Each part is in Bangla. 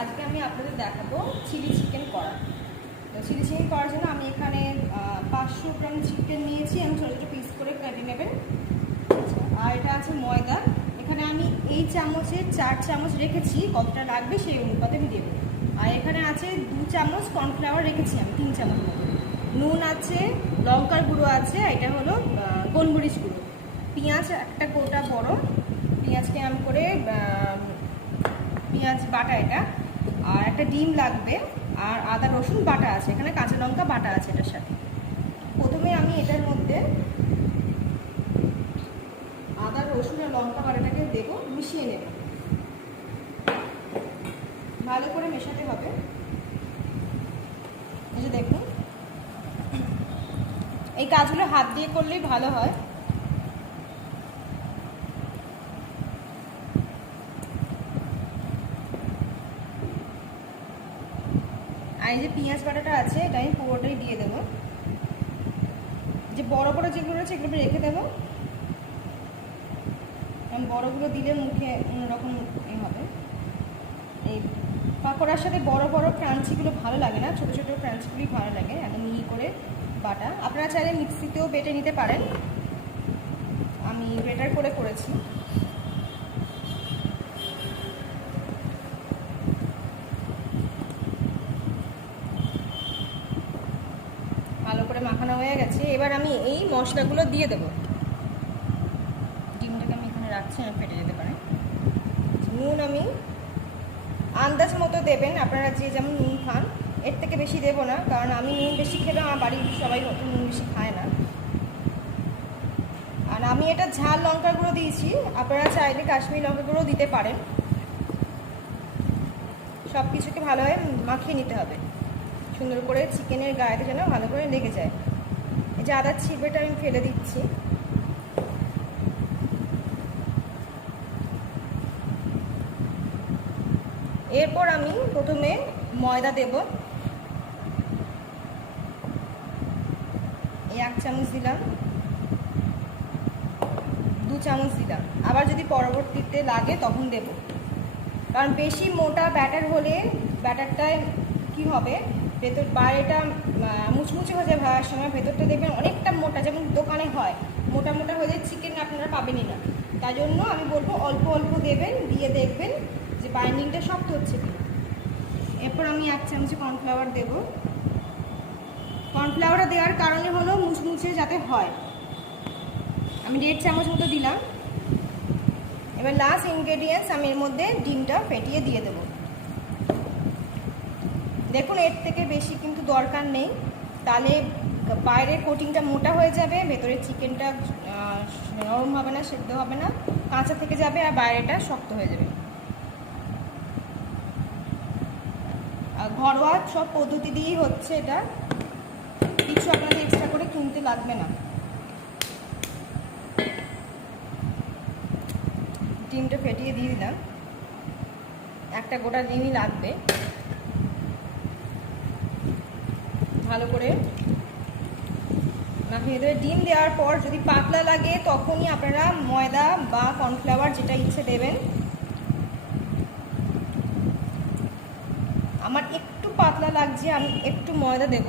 আজকে আমি আপনাদের দেখাবো চিলি চিকেন করা। তো চিলি চিকেন করার জন্য আমি এখানে 500 গ্রাম চিকেন নিয়েছি, আমি ছোটো ছোটো পিস করে কেটে নেবেন। আর এটা আছে ময়দা, এখানে আমি এই চামচের 4 চামচ রেখেছি, কতটা লাগবে সেই অনুপাতে আমি দেবো। আর এখানে আছে 2 চামচ কর্নফ্লাওয়ার রেখেছি আমি 3 চামচ মতো। নুন আছে, লঙ্কার গুঁড়ো আছে, এটা হলো গোলমরিচ গুঁড়ো। পেঁয়াজ একটা গোটা বড় পেঁয়াজকে আমি করে পেঁয়াজ বাটা এটা, আর একটা ডিম লাগবে, আর আদা রসুন বাটা আছে, এখানে কাঁচা লঙ্কা বাটা আছে এটার সাথে। প্রথমে আমি এটার মধ্যে আদা রসুন আর লঙ্কা বাটাটাকে দেবো, মিশিয়ে নেব, ভালো করে মেশাতে হবে। এই যে দেখুন, এই কাজগুলো হাত দিয়ে করলেই ভালো হয়। আর এই যে পেঁয়াজ বাটাটা আছে এটা আমি পুরোটাই দিয়ে দেবো। যে বড় বড় যেগুলো রয়েছে এগুলো রেখে দেবো, কারণ বড়গুলো দিলে মুখে অন্যরকম হবে। এই পাকোড়ার সাথে বড় বড় ক্রাঞ্চিগুলো ভালো লাগে না, ছোটো ছোটো ক্রাঞ্চিগুলোই ভালো লাগে, একদম মিহি করে বাটা। আপনারা চাইলে মিক্সিতেও বেটে নিতে পারেন, আমি বেটার করে করেছি। ভালো করে মাখানো হয়ে গেছে, এবার আমি এই মশলাগুলো দিয়ে দেবো। ডিমটাকে আমি এখানে রাখছি, আমি ফেটে যেতে পারে। নুন আমি আন্দাজ মতো দেবেন, আপনারা যে যেমন নুন খান, এর থেকে বেশি দেবো না, কারণ আমি নুন বেশি খেলে আমার বাড়ির সবাই নুন বেশি খায় না। আর আমি এটা ঝাল লঙ্কার গুঁড়ো দিয়েছি, আপনারা চাইলে কাশ্মীরি লঙ্কার গুঁড়ো দিতে পারেন। সব কিছুকে ভালোভাবে মাখিয়ে নিতে হবে, সুন্দর করে চিকেনের গায়েতে যেন ভালো করে লেগে যায়। এই যে আদার ছিপেটা আমি ফেলে দিচ্ছি। এরপর আমি প্রথমে ময়দা দেব, 1 চামচ দিলাম, 2 চামচ দিলাম, আবার যদি পরবর্তীতে লাগে তখন দেব। কারণ বেশি মোটা ব্যাটার হলে ব্যাটারটায় কি হবে, ভেতর বাইরেটা মুচমুচে হয়ে যায় ভাজার সময়, ভেতরটা দেখবেন অনেকটা মোটা, যেমন দোকানে হয় মোটা মোটা হয়ে যায় চিকেন, আপনারা পাবেনই না। তাই জন্য আমি বলবো অল্প অল্প দেবেন, দিয়ে দেখবেন যে বাইন্ডিংটা শক্ত হচ্ছে কি। এরপর আমি 1 চামচ কর্নফ্লাওয়ার দেব। কর্নফ্লাওয়ারটা দেওয়ার কারণে হলো মুচমুচে যাতে হয়। আমি 1.5 চামচ মতো দিলাম। এবার লাস্ট ইনগ্রেডিয়েন্টস আমি এর মধ্যে ডিমটা ফেটিয়ে দিয়ে দেব। দেখুন এর থেকে বেশি কিন্তু দরকার নেই, তাহলে বাইরের কোটিংটা মোটা হয়ে যাবে, ভেতরের চিকেনটা নরম হবে না, সেদ্ধ হবে না, কাঁচা থেকে যাবে, আর বাইরেটা শক্ত হয়ে যাবে। ঘরোয়া সব পদ্ধতি দিয়েই হচ্ছে এটা, কিছু আপনাদের এক্সট্রা করে কিনতে লাগবে না। ডিমটা ফেটিয়ে দিয়ে দিলাম, একটা গোটা ডিমই লাগবে। ভালো করে মাখিয়ে দেবে। ডিম দেওয়ার পর যদি পাতলা লাগে তখনই আপনারা ময়দা বা কর্নফ্লাওয়ার যেটা ইচ্ছে দেবেন। আমার একটু পাতলা লাগছে, আমি একটু ময়দা দেব।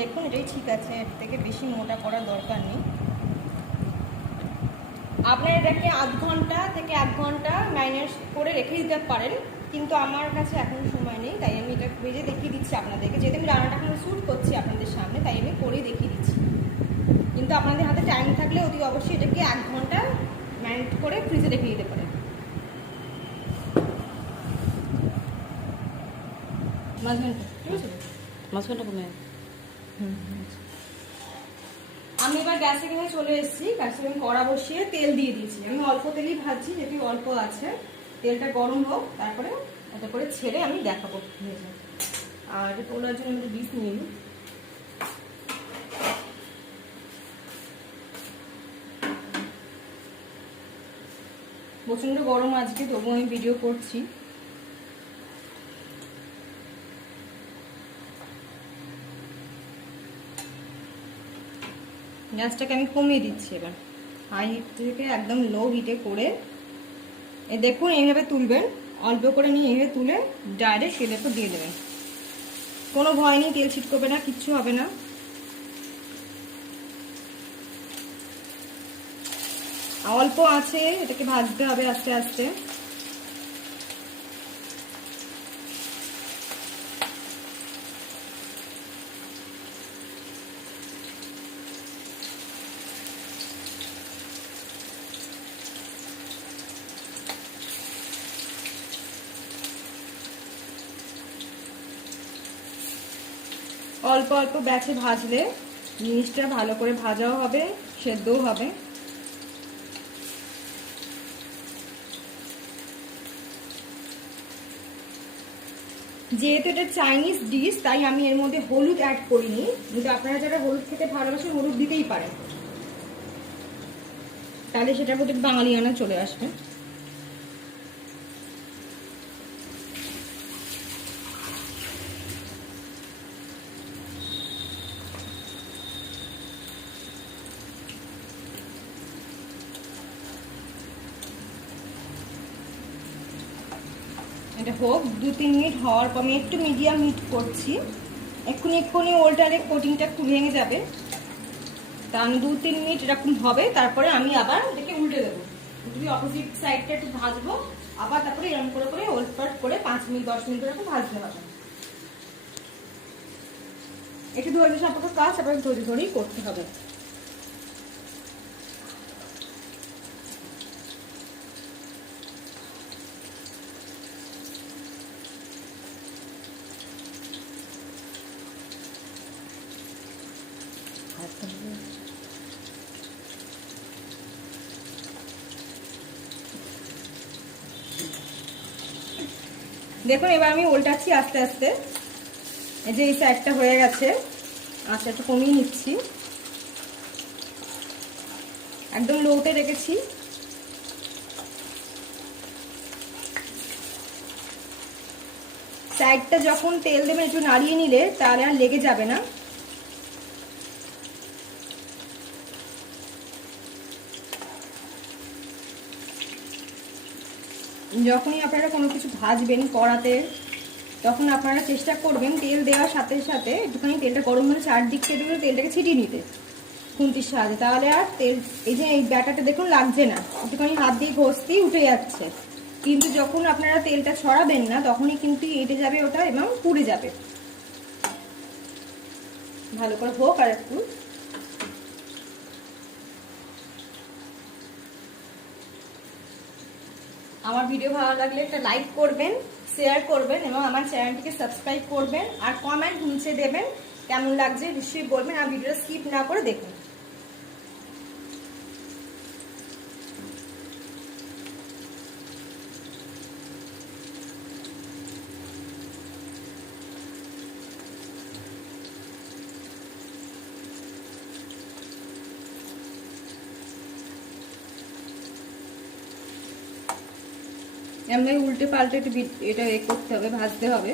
দেখুন এটাই ঠিক আছে, এর থেকে বেশি মোটা করার দরকার নেই। আপনারা এটাকে আধ ঘন্টা থেকে 1 ঘন্টা ম্যারিনেট করে রেখে দিতে পারেন, কিন্তু আমার কাছে এখন সময় নেই, তাই আমি এটা ভেজে দেখিয়ে দিচ্ছি আপনাদেরকে। যেহেতু আমি রান্নাটা এখন শ্যুট করছি আপনাদের সামনে, তাই আমি করেই দেখিয়ে দিচ্ছি। কিন্তু আপনাদের হাতে টাইম থাকলে অতি অবশ্যই এটাকে 1 ঘন্টা ম্যারিনেট করে ফ্রিজে রেখে দিতে পারেন। মাঝখানটা কমে। আমি এবার গ্যাসে কিনে চলে এসেছি, গ্যাসে আমি কড়া বসিয়ে তেল দিয়ে দিয়েছি। আমি অল্প তেলই ভাজছি, যেটি অল্প আছে। তেলটা গরম হোক, তারপরে এটা করে ছেড়ে আমি দেখাবো ভেজে। আর এটা তোলার জন্য আমি ডিশ নিয়ে নিই। প্রচণ্ড গরম আজকে, তবুও আমি ভিডিও করছি। গ্যাসটাকে আমি কমিয়ে দিচ্ছি এবার, হাই হিট থেকে একদম লো হিটে করে। এই দেখুন এইভাবে তুলবেন, অল্প করে নিয়ে এইভাবে তুলে ডাইরেক্ট তেলের উপর দিয়ে দেবেন। কোনো ভয় নেই, তেল ছিটকবে না, কিচ্ছু হবে না। অল্প আছে, এটাকে ভাজতে হবে আস্তে আস্তে। অল্প অল্প ব্যাচে ভাজলে জিনিসটা ভালো করে ভাজাও হবে, সেদ্ধও হবে। যেহেতু এটা চাইনিজ ডিশ, তাই আমি এর মধ্যে হলুদ অ্যাড করিনি, কিন্তু আপনারা যারা হলুদ খেতে ভালোবাসেন হলুদ দিতেই পারেন, তাহলে সেটার প্রতি বাঙালিয়ানা চলে আসবে। এটা হোক 2-3 মিনিট হওয়ার পর আমি একটু মিডিয়াম হিট করছি। এক্ষুনি ওল্টারে কোটিংটা একটু ভেঙে যাবে, তা আমি 2-3 মিনিট এরকম হবে, তারপরে আমি আবার এটাকে উল্টে দেবো। যদি অপোজিট সাইডটা একটু ভাজবো, আবার তারপরে এরকম করে করে ওল্টপাল্ট করে 5 মিনিট 10 মিনিট এরকম ভাজতে হবে। একটু ধৈর্য সাপেক্ষ কাজ, আপনাকে ধৈর্য ধরেই করতে হবে। দেখুন এবার আমি উল্টাচ্ছি আস্তে আস্তে। এই যে এই সাইডটা হয়ে গেছে, আচ্ছা একটু কমিয়ে নিচ্ছি, একদম লোতে রেখেছি। সাইডটা যখন তেল দেবেন একটু নাড়িয়ে নিলে তাহলে আর লেগে যাবে না। যখনই আপনারা কোনো কিছু ভাজবেন কড়াতে, তখন আপনারা চেষ্টা করবেন তেল দেওয়ার সাথে সাথে একটুখানি তেলটা গরম হলে চারদিক থেকে তেলটাকে ছিটিয়ে নিতে খুন্তির সাহায্যে, তাহলে আর তেল এই যে এই ব্যাটারটা দেখুন লাগছে না, একটুখানি হাত দিয়ে ঘষতেই উঠে যাচ্ছে। কিন্তু যখন আপনারা তেলটা ছড়াবেন না তখনই কিন্তু এঁটে যাবে ওটা এবং পুড়ে যাবে। ভালো করে হোক আর একটু। আমার ভিডিও ভালো লাগলে একটা লাইক করবেন, শেয়ার করবেন এবং আমার চ্যানেলটিকে সাবস্ক্রাইব করবেন, আর কমেন্ট নিচে দেবেন কেমন লাগছে নিশ্চয়ই বলবেন, আর ভিডিওটা স্কিপ না করে দেখুন। এমনি উল্টে পাল্টে একটু এটা করতে হবে, ভাজতে হবে।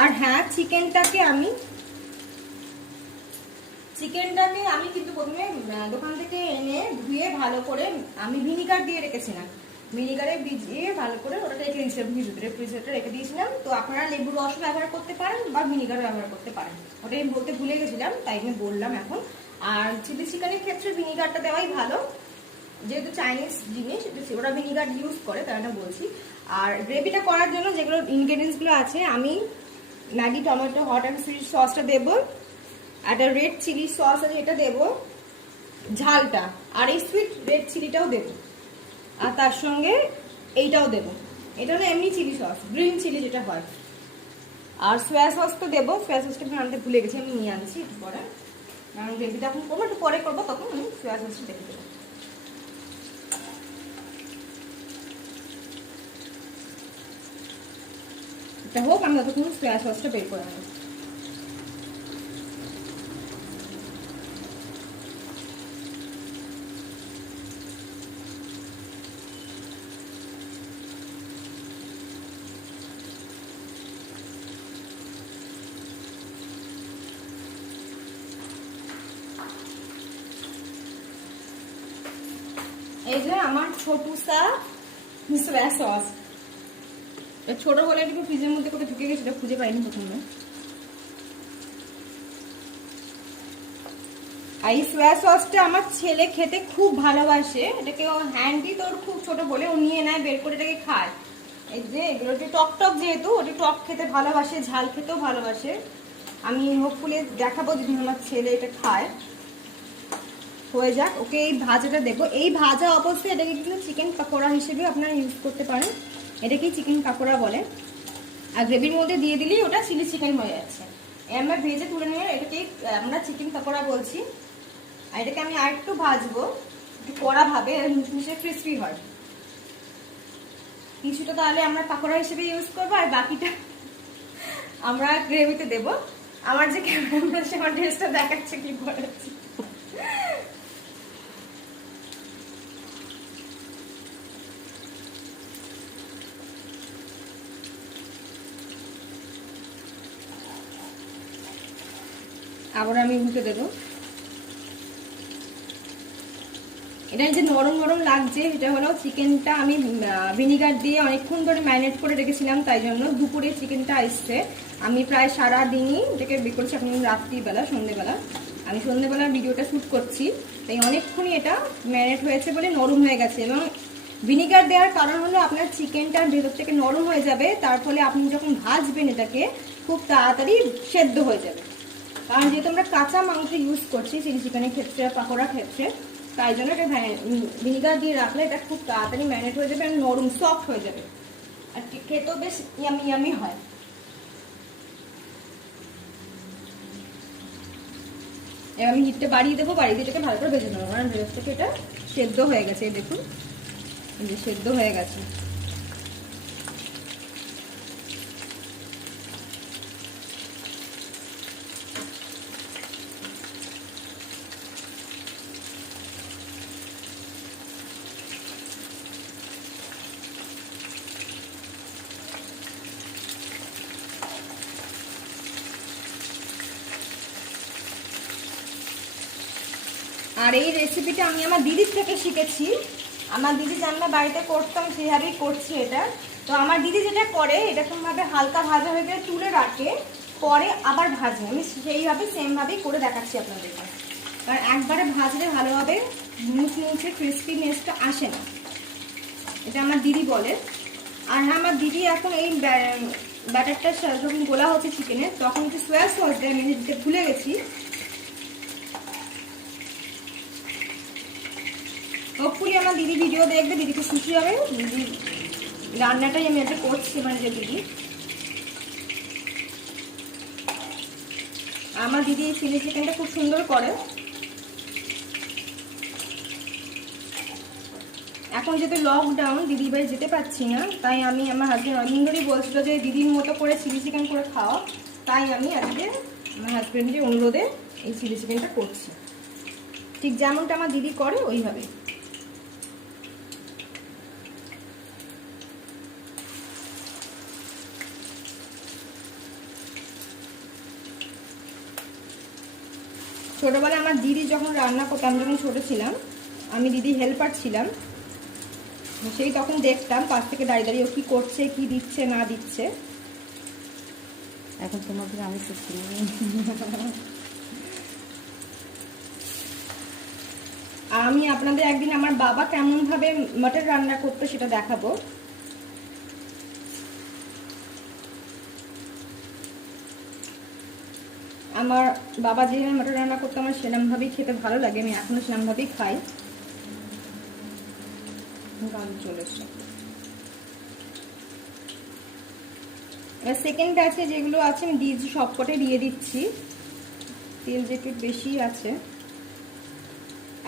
আর হ্যাঁ, চিকেনটাকে আমি কিন্তু প্রথমে দোকান থেকে এনে ধুয়ে ভালো করে আমি ভিনিগার দিয়ে রেখেছিলাম, ভিনিগারে ভিজিয়ে ভালো করে ওটা রেখে দিয়েছিলাম, রেফ্রিজারেটরে রেখে দিয়েছিলাম। তো আপনারা লেবুর রস ব্যবহার করতে পারেন বা ভিনিগার ব্যবহার করতে পারেন, ওটা আমি বলতে ভুলে গেছিলাম তাই আমি বললাম এখন। আর চিলি চিকেনের ক্ষেত্রে ভিনিগারটা দেওয়াই ভালো, যেহেতু চাইনিজ জিনিস ওরা ভিনিগার ইউজ করে তাই না বলছি। আর গ্রেভিটা করার জন্য যেগুলো ইনগ্রেডিয়েন্টসগুলো আছে, আমি Maggi tomato hot and sweet সসটা দেবো, একটা রেড চিলি সস আছে এটা দেবো ঝালটা, আর এই সুইট রেড চিলিটাও দেবো, আর তার সঙ্গে এইটাও দেবো, এটা হলো এমনি চিলি সস, গ্রিন চিলি যেটা হয়। আর সোয়া সস তো দেবো, সোয়া সসটা আমি আনতে ভুলে গেছি, আমি নিয়ে আনছি একটু পরে, কারণ গ্রেভিটা এখন করবো, একটু পরে করবো, তখন আমি সোয়া সসটা দেখে দেবো। এটা হোক, আমি ততক্ষণ সোয়া সসটা বের করে আনবো। এই যে আমার ছোটুসা সোয়া সস, ছোট বলে একটু ফ্রিজের মধ্যে করে ঢুকে গেছিল, খুঁজে পাইনি প্রথমে। আর এই সোয়া সসটা আমার ছেলে খেতে খুব ভালোবাসে, এটাকে ও হ্যান্ডি, তোর খুব ছোট বলে ও নিয়ে নেয়, বের করে এটাকে খায়। এই যে এগুলো একটু টক টক, যেহেতু ওটা টক খেতে ভালোবাসে, ঝাল খেতেও ভালোবাসে। আমি হোপফুলি দেখাবো যদি আমার ছেলে এটা খায়। হয়ে যাক, ওকে এই ভাজাটা দেবো। এই ভাজা অবস্থায় এটাকে কিন্তু চিকেন পাকোড়া হিসেবে আপনারা ইউজ করতে পারেন, এটাকেই চিকেন পাকোড়া বলে। আর গ্রেভির মধ্যে দিয়ে দিলেই ওটা চিলি চিকেন হয়ে যাচ্ছে। আমরা ভেজে তুলে নিয়ে এটাকেই আমরা চিকেন পাকোড়া বলছি। আর এটাকে আমি আর একটু ভাজবো, একটু কড়া ভাবে, মুচমুচে ক্রিসপি হয়। কিছুটা তাহলে আমরা পাকোড়া হিসেবে ইউজ করবো, আর বাকিটা আমরা গ্রেভিতে দেব। আমার যে ক্যামেরাম্যান সে আমার ড্রেসটা দেখাচ্ছে কি করেছি। আবার আমি উল্টে দেবো। এটা যে নরম নরম লাগছে, এটা হলো চিকেনটা আমি ভিনিগার দিয়ে অনেকক্ষণ ধরে ম্যারিনেট করে রেখেছিলাম, তাই জন্য দুপুরে চিকেনটা আসছে। আমি প্রায় সারাদিনই এটাকে বের করছি, এখন রাত্রিবেলা সন্ধ্যেবেলা, আমি সন্ধ্যেবেলা ভিডিওটা শ্যুট করছি, তাই অনেকক্ষণই এটা ম্যারিনেট হয়েছে বলে নরম হয়ে গেছে। এবং ভিনিগার দেওয়ার কারণ হলো আপনার চিকেনটা ভেতর থেকে নরম হয়ে যাবে, তার ফলে আপনি যখন ভাজবেন এটাকে খুব তাড়াতাড়ি সেদ্ধ হয়ে যাবে। কারণ যেহেতু আমরা কাঁচা মাংস ইউজ করছি চিলি চিকেনের ক্ষেত্রে, পাকোড়ার ক্ষেত্রে, তাই জন্য এটা ভিনিগার দিয়ে রাখলে এটা খুব তাড়াতাড়ি ম্যারিনেট হয়ে যাবে আর নরম সফট হয়ে যাবে, আর খেতেও বেশ ইয়ামি ইয়ামি হয়। এবার আমি হিটটা বাড়িয়ে দেবো, বাড়িয়ে দিয়ে এটাকে ভালো করে ভেজে নেবো, কারণ ভেতর থেকে এটা সেদ্ধ হয়ে গেছে। দেখুন যে সেদ্ধ হয়ে গেছে। আর এই রেসিপিটা আমি আমার দিদির থেকে শিখেছি। আমার দিদি রান্না বাড়িতে করতাম, সেভাবেই করছি এটা। তো আমার দিদি যেটা করে, এরকমভাবে হালকা ভাজা হয়ে গেলে তুলে রাখে, পরে আবার ভাজে। আমি সেইভাবে সেমভাবেই করে দেখাচ্ছি আপনাদেরকে, কারণ একবারে ভাজলে ভালোভাবে মুচমুচে ক্রিস্পিনেসটা আসে না, এটা আমার দিদি বলে। আর আমার দিদি এখন এই ব্যাটারটা যখন গোলা হচ্ছে চিকেনের, তখন একটু সোয়া সস দেয়, আমি দিতে ভুলে গেছি। হোপফুলি আমার দিদি ভিডিও দেখবে, দিদিকে খুশি হবে। দিদি রান্নাটাই আমি একটা করছি, মানে যে দিদি, আমার দিদি চিলি চিকেনটা খুব সুন্দর করে। এখন যেহেতু লকডাউন, দিদির বাড়ি যেতে পারছি না, তাই আমি আমার হাজব্যান্ড অনেকদিন ধরেই বলছিল যে দিদির মতো করে চিলি চিকেন করে খাওয়া, তাই আমি আজকে আমার হাজব্যান্ডের অনুরোধে এই চিলি চিকেনটা করছি, ঠিক যেমনটা আমার দিদি করে ওইভাবে। ছোটবেলায় আমার দিদি যখন রান্না করতাম, যখন ছোট ছিলাম, আমি দিদি হেল্পার ছিলাম, সেই তখন দেখতাম পাশ থেকে দাঁড়িয়ে দাঁড়িয়ে ও কি করছে, কি দিচ্ছে না দিচ্ছে। এখন তোমাদের আমি শিখছি। আমি আপনাদের একদিন আমার বাবা কেমন ভাবে মটর রান্না করতো সেটা দেখাবো। আমার বাবা যেভাবে মটর রান্না করতো আমার সেরকম ভাবেই খেতে ভালো লাগে, আমি এখনো সেরকম ভাবেই খাই। চলে এসছে। এবার সেকেন্ড ব্যাচে যেগুলো আছে আমি দিয়েছি, সবকটাই দিয়ে দিচ্ছি। তেল যেটু বেশি আছে,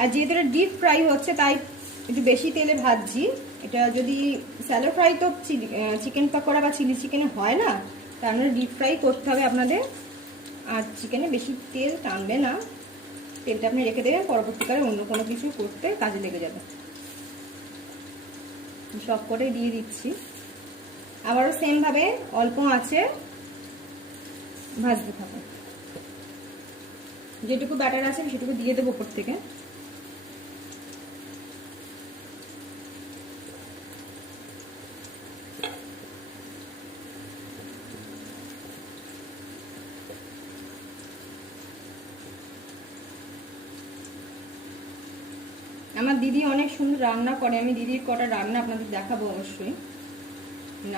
আর যেহেতু এটা ডিপ ফ্রাই হচ্ছে তাই একটু বেশি তেলে ভাজছি। এটা যদি স্যালো ফ্রাই তো চিকেন পাকোড়া বা চিলি চিকেনে হয় না, তার মানে ডিপ ফ্রাই করতে হবে আপনাদের। আর চিকেনে বেশি তেল টানবে না, তেলটা আপনি রেখে দেবেন, পরবর্তীকালে অন্য কোনো কিছু করতে কাজে লেগে যাবে। সবকটাই দিয়ে দিচ্ছি, আবারও সেমভাবে অল্প আছে ভাজতে থাকো। যেটুকু ব্যাটার আছে সেটুকু দিয়ে দেবো উপর থেকে। আমার দিদি অনেক সুন্দর রান্না করে, আমি দিদির কটা রান্না আপনাদের দেখাবো অবশ্যই।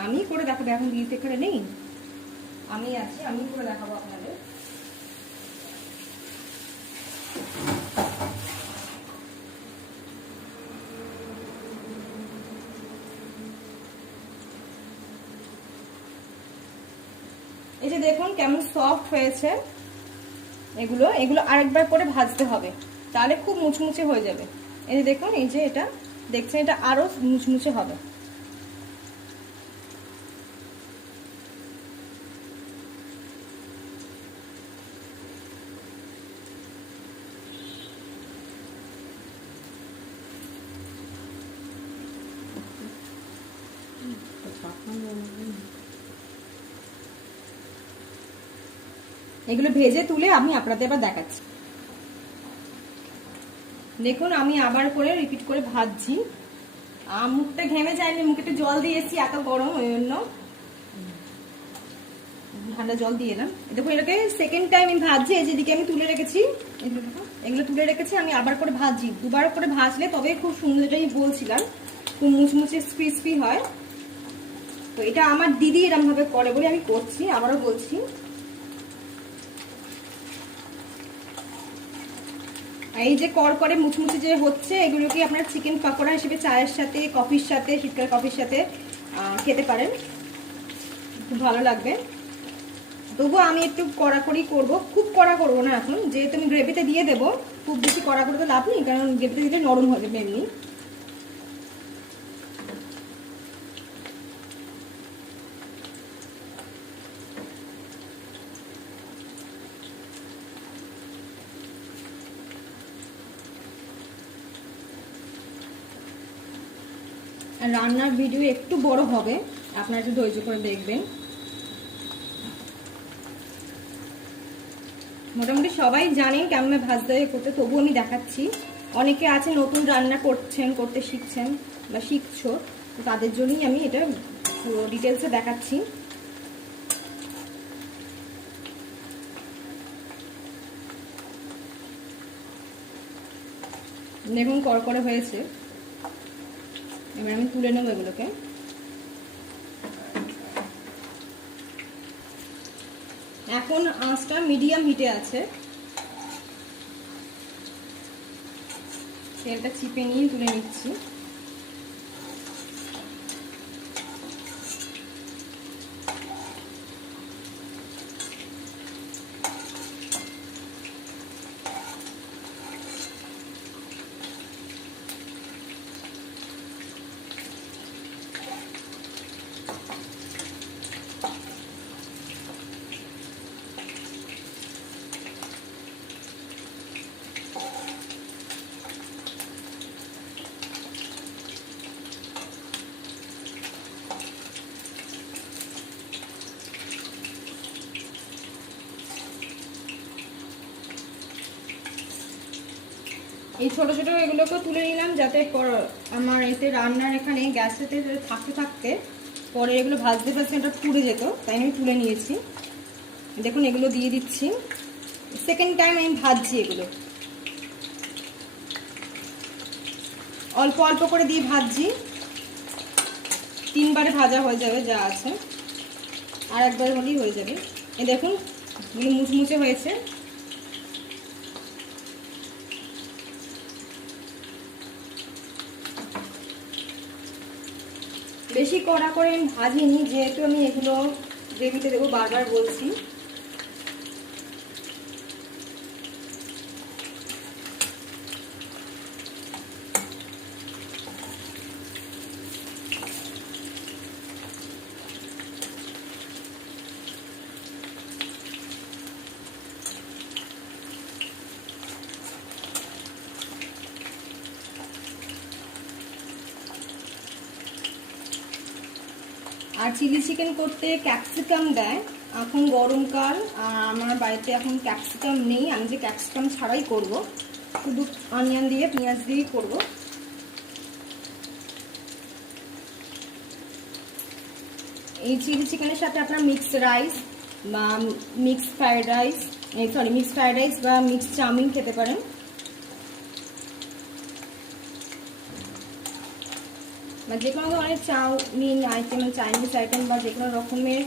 আমি করে দেখাবো, এখন দিদি এখানে নেই, আমি আছি, আমি করে দেখাবো আপনাদের। এই যে দেখুন কেমন সফট হয়েছে, এগুলো এগুলো আরেকবার করে ভাজতে হবে, তাহলে খুব মুচমুচে হয়ে যাবে। এই যে দেখুন, এই যে এটা দেখছেন, এটা আরো মুচমুচে হবে। এগুলো ভেজে তুলে আমি আপনাদের এবার দেখাচ্ছি। দেখুন আমি আবার করে রিপিট করে ভাজছি, মুখটা ঘেমে যায়নি, মুখে একটু জল দিয়েছি, এত গরম ওই জন্য ঠান্ডা জল দিয়ে এলাম। দেখুন এটাকে সেকেন্ড টাইম আমি ভাজছি, এই যেদিকে আমি তুলে রেখেছি, এগুলো তুলে রেখেছি, আমি আবার করে ভাজছি। দুবার করে ভাজলে তবে খুব সুন্দর, এটাই বলছিলাম, খুব মুচমুচে ক্রিসপি হয়। তো এটা আমার দিদি এরকম ভাবে করে বলে আমি করছি, আবারও বলছি। এই যে করে মুচমুচে যে হচ্ছে, এগুলো কি আপনার চিকেন পাকোড়া হিসেবে চায়ের সাথে, কফির সাথে, শীতকাল কফির সাথে খেতে পারেন, খুব ভালো লাগবে। তবুও আমি একটু কড়াকড়ি করব, খুব কড়া করবো না এখন, যেহেতু আমি গ্রেভিতে দিয়ে দেবো, খুব বেশি কড়া করতে লাভ নেই, কারণ গ্রেভিতে দিলে নরম হয়ে যাবে এমনি। রান্নার ভিডিও একটু বড় হবে, আপনারা একটু ধৈর্য করে দেখবেন। মোটামুটি সবাই জানেন কেমন ভাজতে করতে, তবুও আমি দেখাচ্ছি। অনেকে আছে নতুন রান্না করছেন, করতে শিখছেন বা শিখছো, তাদের জন্যই আমি এটা পুরো ডিটেলসে দেখাচ্ছি। দেখুন করকরে হয়েছে, এবার আমি তুলে নেবো এগুলোকে। এখন আঁচটা মিডিয়াম হিটে আছে, তেলটা চিপে নিয়ে তুলে নিচ্ছি। এই ছোট ছোট এগুলোকে তুলে নিলাম, যাতে আমার এতে রান্নার এখানে গ্যাসেতে থাকতে থাকতে পরে এগুলো ভাজতে ভাজতে এটা পুড়ে যেত, তাই আমি তুলে নিয়েছি। দেখুন এগুলো দিয়ে দিচ্ছি, সেকেন্ড টাইম আমি ভাজছি। এগুলো অল্প অল্প করে দিয়ে ভাজছি, 3 বারে ভাজা হয়ে যাবে যা আছে, আর একবার হলেই হয়ে যাবে। এই দেখুন এগুলো মুচমুচে হয়েছে। বেশি কড়া করে আমি ভাজিনি, যেহেতু আমি এগুলো গ্রেভিতে দেবো, বারবার বলছি। আর চিলি চিকেন করতে ক্যাপসিকাম দেয়, এখন গরমকাল, আর আমার বাড়িতে এখন ক্যাপসিকাম নেই, আমি যে ক্যাপসিকাম ছাড়াই করব, শুধু অনিয়ন দিয়ে পেঁয়াজ দিয়েই করব। এই চিলি চিকেনের সাথে আপনার মিক্সড রাইস বা mixed fried rice, mixed fried rice বা মিক্সড চাউমিন খেতে পারেন। বা যে কোনো ধরনের চাউমিন আইটেম, চাইনিজ আইটেম বা যে কোনো রকমের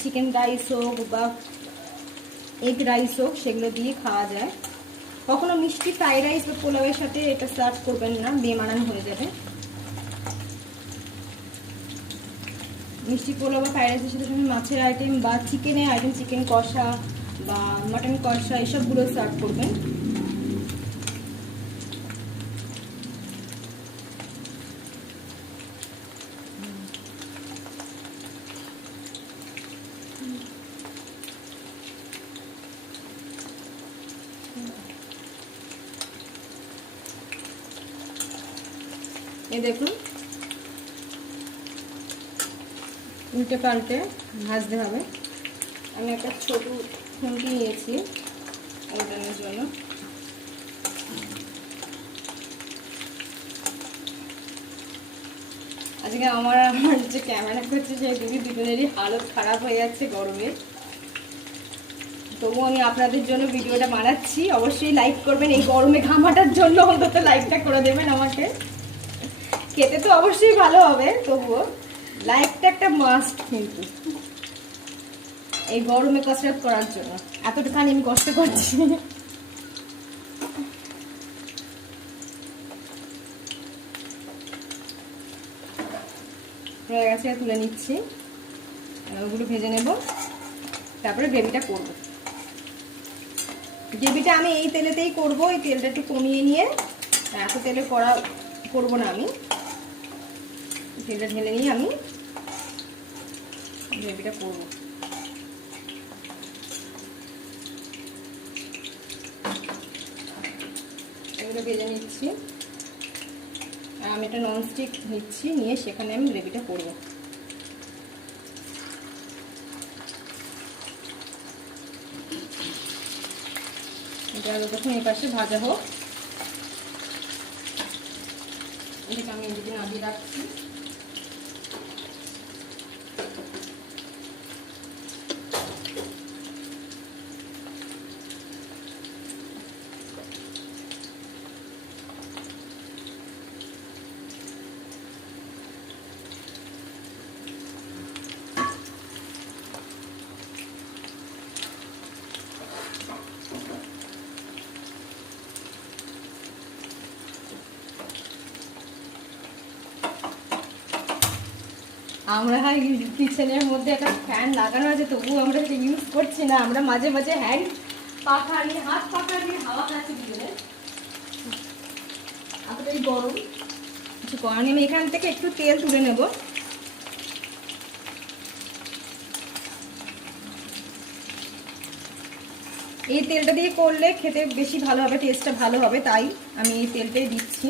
চিকেন রাইস হোক বা এগ রাইস হোক, সেগুলো দিয়ে খাওয়া যায়। কখনো মিষ্টি ফ্রাইড রাইস বা পোলাওয়ের সাথে এটা সার্ভ করবেন না, বেমানান হয়ে যাবে। মিষ্টি পোলাও বা ফ্রাইড রাইসের সাথে মাছের আইটেম বা চিকেনের আইটেম, চিকেন কষা বা মাটন কষা এসবগুলো সার্ভ করবেন। এই দেখুন উল্টে পাল্টে ভাজতে হবে। আমি একটা ছোট খুন্তি নিয়েছি ওটানোর জন্য। আজকে আমার যে ক্যামেরা করছে সেই দুজনেরই হালত খারাপ হয়ে যাচ্ছে গরমে। তবুও আমি আপনাদের জন্য ভিডিওটা বানাচ্ছি। অবশ্যই লাইক করবেন, এই গরমে ঘামাটার জন্য অন্তত লাইকটা করে দেবেন আমাকে। খেতে তো অবশ্যই ভালো হবে, তবুও লাইকটা একটা মাস্ট। কিন্তু এই গরমে কসরত করার জন্য এতটাখানি আমি কষ্ট করছি। হয়ে গেছে, তুলে নিচ্ছি। ওগুলো ভেজে নেব, তারপরে গ্রেভিটা করব। গ্রেভিটা আমি এই তেলেতেই করব। এই তেলটা একটু কমিয়ে নিয়ে, এত তেলে করবো না আমি। তেলটা ঢেলে নিয়ে আমি গ্রেভিটা করব। এগুলো ভেজে নিচ্ছি। আমি একটা ননস্টিক নিচ্ছি, নিয়ে সেখানে আমি গ্রেভিটা করব। এটা যতক্ষণ এই পাশে ভাজা হোক, এটাকে আমি এদিকে নামিয়ে রাখছি। আমরা কিচেনের মধ্যে একটা ফ্যান লাগানো আছে, তবুও আমরা সেটা ইউজ করছি না। আমরা মাঝে মাঝে হ্যান্ড পাখা নিয়ে, হাত পাখা দিয়ে হাওয়া খাচ্ছি দুজনে। এতটাই গরম, কিছু করার নেই। আমি এখান থেকে একটু তেল তুলে নেব। এই তেলটা দিয়ে করলে খেতে বেশি ভালো হবে, টেস্টটা ভালো হবে, তাই আমি এই তেলটাই দিচ্ছি।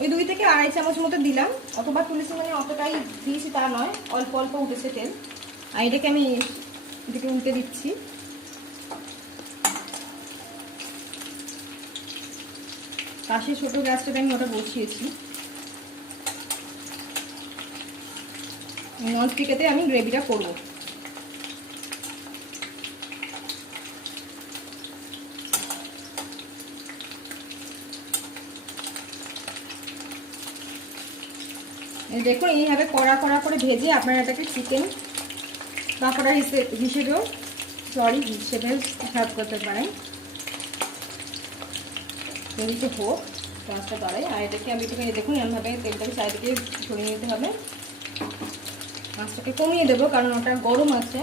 ওই 2 থেকে আড়াই চামচ মতো দিলাম। অতবার তুলেছি মানে অতটাই দিয়েছি তা নয়, অল্প অল্প উঠেছে তেল। আর এটাকে আমি এদিকে উল্টে দিচ্ছি। পাশে ছোট গ্যাসটাতে আমি ওটা বসিয়েছি। ননস্টিকেতে আমি গ্রেভিটা করব। দেখুন এইভাবে কড়া কড়া করে ভেজে আপনারা এটাকে চিকেন পাকোড়া হিসেবেও সার্ভ করতে পারেন। এদিকে হোক পাঁচটা কড়াই। আর এটাকে আমি একটু দেখুন এমনভাবে তেলটাকে চারিদিকে ছড়িয়ে নিতে হবে। মাছটাকে কমিয়ে দেবো কারণ ওটা গরম আছে।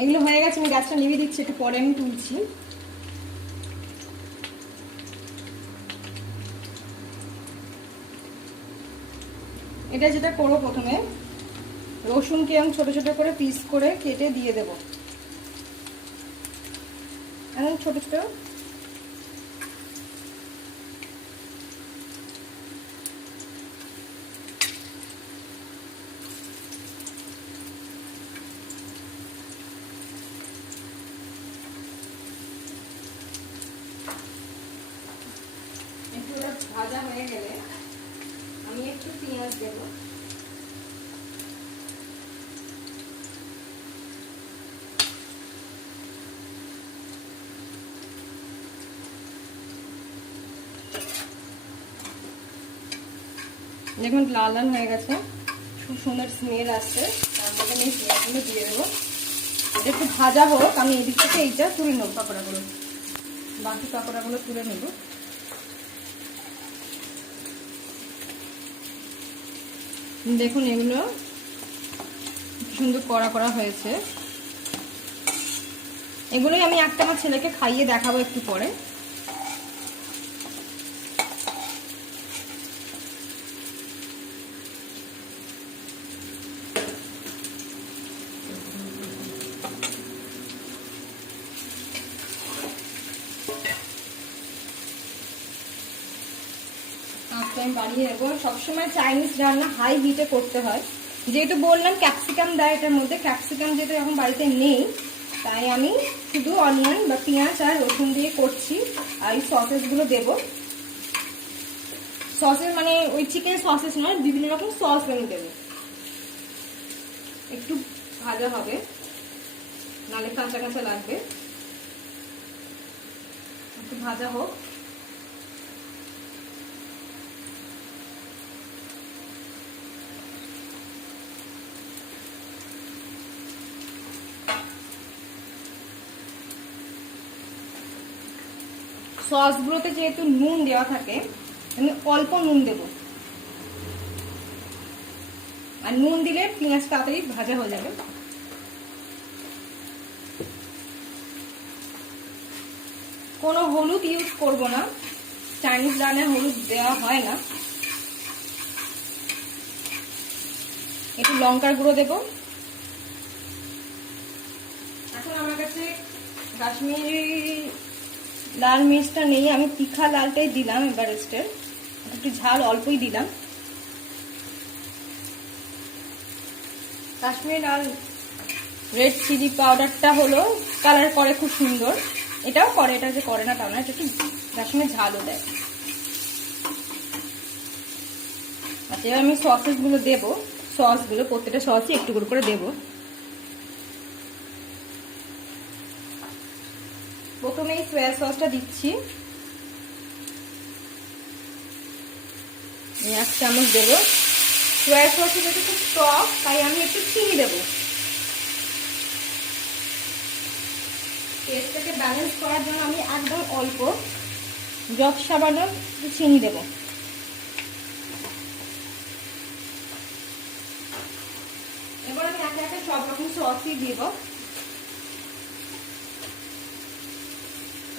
এগুলো হয়ে গেছে, আমি গ্যাসটা নিভিয়ে দিচ্ছি। একটু পরে আমি তুলছি। এটা যেটা করবো, প্রথমে রসুনকে আমি ছোট ছোট করে পিস করে কেটে দিয়ে দেব। এখন ছোট ছোট একটু ভাজা হয়ে গেলে আমি একটু পেঁয়াজ দেব। দেখুন লাল লাল হয়ে গেছে, খুব সুন্দর স্মেল আসছে। তার মধ্যে আমি পেঁয়াজগুলো দিয়ে দেবো। এটা একটু ভাজা হোক, আমি এদিক থেকে এইটা তুলে নেব, পাকোড়াগুলো, বাকি পাকোড়াগুলো তুলে নেব। দেখুন এগুলো সুন্দর কড়া করা হয়েছে। এগুলোই আমি একটা আমার ছেলেকে খাইয়ে দেখাবো একটু পরে। আমি বাড়িয়ে নেবো। সবসময় চাইনিজ রান্না হাই হিটে করতে হয়, যেহেতু বললাম ক্যাপসিকাম দেয় এটার মধ্যে। ক্যাপসিকাম যেহেতু এখন বাড়িতে নেই, তাই আমি শুধু অনিয়ন বা পেঁয়াজ আর রসুন দিয়ে করছি। আর এই সসেসগুলো দেবো। সসেস মানে ওই চিকেন সসেস নয়, বিভিন্ন রকম সস আমি দেবো। একটু ভাজা হবে, নাহলে কাঁচা কাঁচা লাগবে। একটু ভাজা হোক। সসগুলোতে যেহেতু নুন দেওয়া থাকে, আমি অল্প নুন দেব। আর নুন দিলে পেঁয়াজ তাড়াতাড়ি ভাজা হয়ে যাবে। কোনো হলুদ ইউজ করব না, চাইনিজ রান্নায় হলুদ দেওয়া হয় না। একটু লঙ্কার গুঁড়ো দেব। এখন আমার কাছে কাশ্মীরি লাল মির্চটা নেই, আমি তিখা লালটাই দিলাম এভারেস্টের। একটু ঝাল অল্পই দিলাম। কাশ্মীরি লাল রেড চিলি পাউডারটা হলো কালার করে খুব সুন্দর, এটাও করে, এটা যে করে না তা না, এটা একটু তার সঙ্গে ঝালও দেয়। আচ্ছা, এবার আমি সসেসগুলো দেবো। সসগুলো প্রত্যেকটা সসই একটু করে দেবো। প্রথমে এই সয়া সসটা দিচ্ছি, 1 চামচ দেবো। সয়া সস যেহেতু খুব টক, তাই আমি একটু চিনি দেবো। টেস্টটাকে ব্যালেন্স করার জন্য আমি একদম অল্প জগ সাবানো চিনি দেবো। এবার আমি একে একে সব রকম সসই দিব।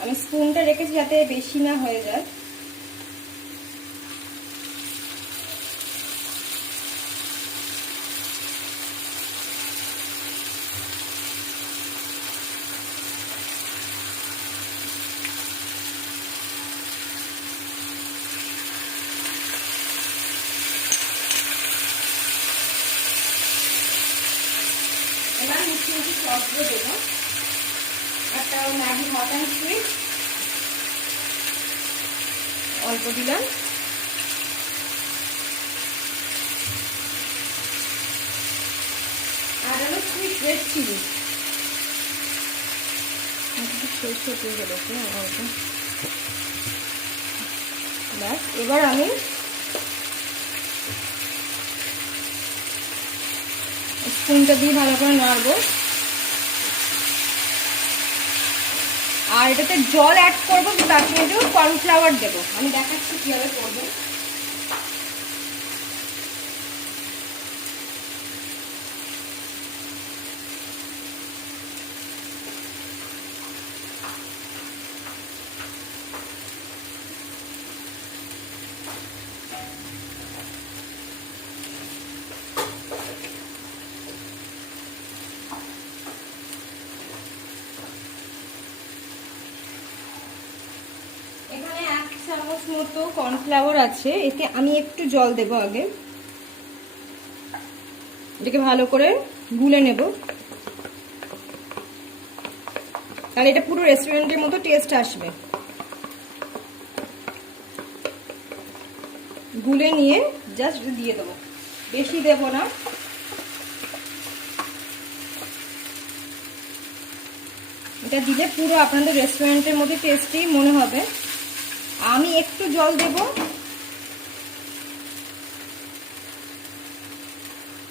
আমি স্পুনটা রেখেছি যাতে বেশি না হয়ে যায়। এবার মিষ্টি মিষ্টি সসগুলো দেবো। একটা ম্যাগি হট অ্যান্ড সুইট অল্প দিলাম। আর হলো সুইট রেড চিলি, ব্যাস। এবার আমি স্পুনটা দিয়ে ভালো করে নাড়বো। আর এটাতে জল অ্যাড করবো, তার সঙ্গে কর্নফ্লাওয়ার দেবো। আমি দেখাচ্ছি কিভাবে করবো। চামচ মতো কর্নফ্লাওয়ার আছে, এতে আমি একটু জল দেব আগে, এটাকে ভালো করে গুলে নেব, তাহলে এটা পুরো রেস্টুরেন্টের মতো টেস্ট আসবে। গুলে নিয়ে জাস্ট দিয়ে দেবো, বেশি দেব না। এটা দিলে পুরো আপনাদের রেস্টুরেন্টের মধ্যে টেস্টি মনে হবে। আমি একটু জল দেব,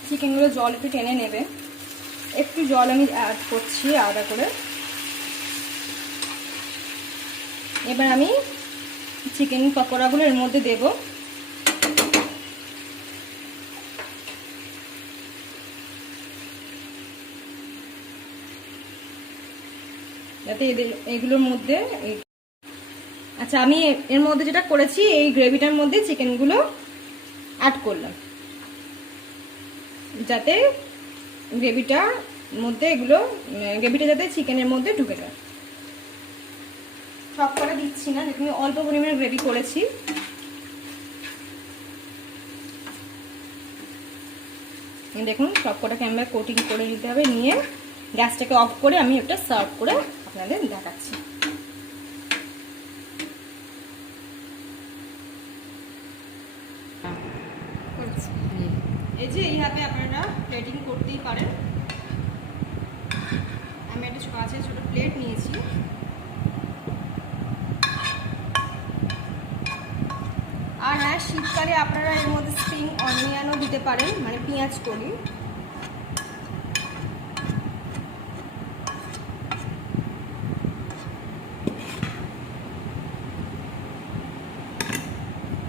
চিকেনগুলো জল একটু টেনে নেবে, একটু জল আমি অ্যাড করছি আলাদা করে। এবার আমি চিকেন পকোড়াগুলো এর মধ্যে দেব। যাতে এগুলোর মধ্যে, আচ্ছা আমি এর মধ্যে যেটা করেছি এই গ্রেভিটার মধ্যে চিকেনগুলো অ্যাড করলাম, যাতে গ্রেভিটার মধ্যে গ্রেভিটা যাতে চিকেনের মধ্যে ঢুকে যায়। সব কটা দিচ্ছি না, যেহেতু আমি অল্প পরিমাণে গ্রেভি করেছি। দেখুন সব কটাকে আমরা কোটিং করে নিতে হবে, নিয়ে গ্যাসটাকে অফ করে আমি ওটা সার্ভ করে আপনাদের দেখাচ্ছি। এই যে এইভাবে আপনারা প্লেটিং করতেই পারেন। আমি একটা কাঁচের ছোট প্লেট নিয়েছি, আর হ্যাঁ শীতকালে আপনারা এর মধ্যে স্প্রিং অনিয়নও দিতে পারেন, মানে পেঁয়াজ কলি।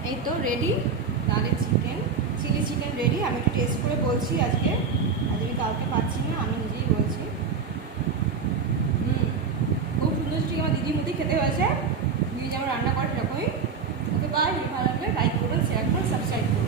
এই তো রেডি, তাহলে চিলি চিকেন রেডি। আমি একটু টেস্ট করে বলছি আজকে, কালকে পাচ্ছি না, আমি নিজেই বলছি। খুব সুন্দর ঠিক আমার দিদির মধ্যেই খেতে হয়েছে, দিদি যেমন রান্না করে সেরকমই। ওকে বাই, ভালো লাগলে লাইক করুন, শেয়ার করুন, সাবস্ক্রাইব করুন।